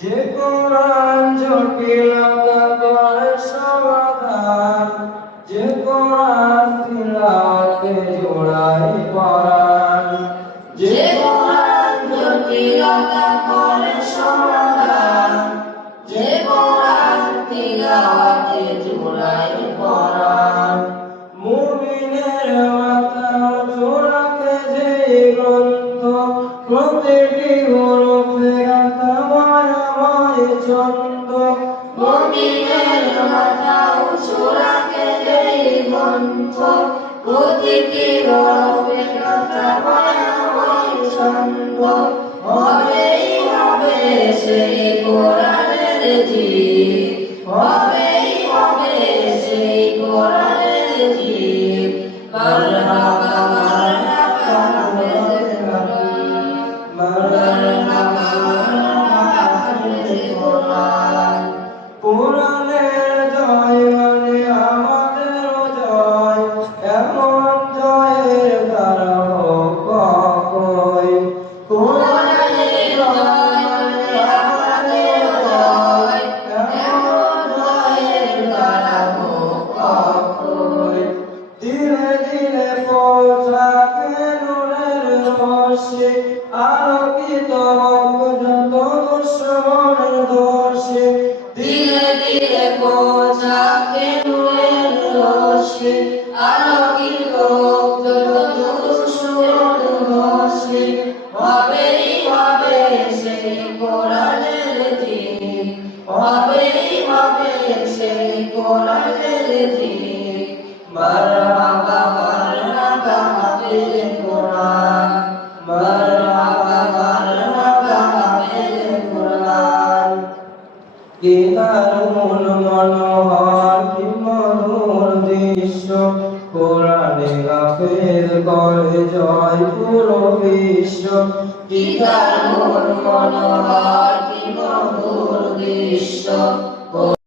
যে কোরআন জটিলতা করে সমাধান, যে কোরআন তিলাওয়াতে জোড়ায় পরাণ, যে কোরআন জটিলতা করে সমাধান, যে কোরআন তিলাওয়াতে জোড়ায় পরাণ। মুমিনের মাথা জোড়াতে যে গ্রন্থ, প্রতিটি হরফে গাঁথা মায়াময় ছন্দ। মুমিনের মাথা উঁচু রাখে যেই গ্রন্থ, প্রতিটি হরফে গাঁথা মায়াময় ছন্দ। হবেই হবে সেই কোরআনের জীব, হবেই হবে সেই কোরআনের জীব। মারহাবা মারহাবা হাফেজ কোরআন, মারহাবা মারহাবা হাফেজ কোরআন। কোরআনের জয় মানে আমাদেরও জয়, এমন জয়ের দ্বারা হোক অক্ষয়। কোরআনের জয় মানে আমাদের জয়, এমন জয়ের দ্বারা হোক অক্ষয়। ধীরে ধীরে পৌঁছাকে নূরের রশ্মি, আলোকিত হোক যত দুশ্মনের দর্শে। ধীরে ধীরে পৌঁছাকে নূরের রশ্মি, আলোকিত হোক যত দুশ্মনের দর্শি। হবেই হবে সেই কোরআনের জীব, হবেই হবে সেই কোরআনের জীব। মারহাবা মারহাবা হাফেজ কোরআন, মারহাবা মারহাবা হাফেজ কোরআন। কি দারুণ মনোহর কি মধুর দৃশ্য, কোরআনে হাফেজ করে জয় পুরো বিশ্ব। কি দারুণ মনোহর কি মধুর দৃশ্য,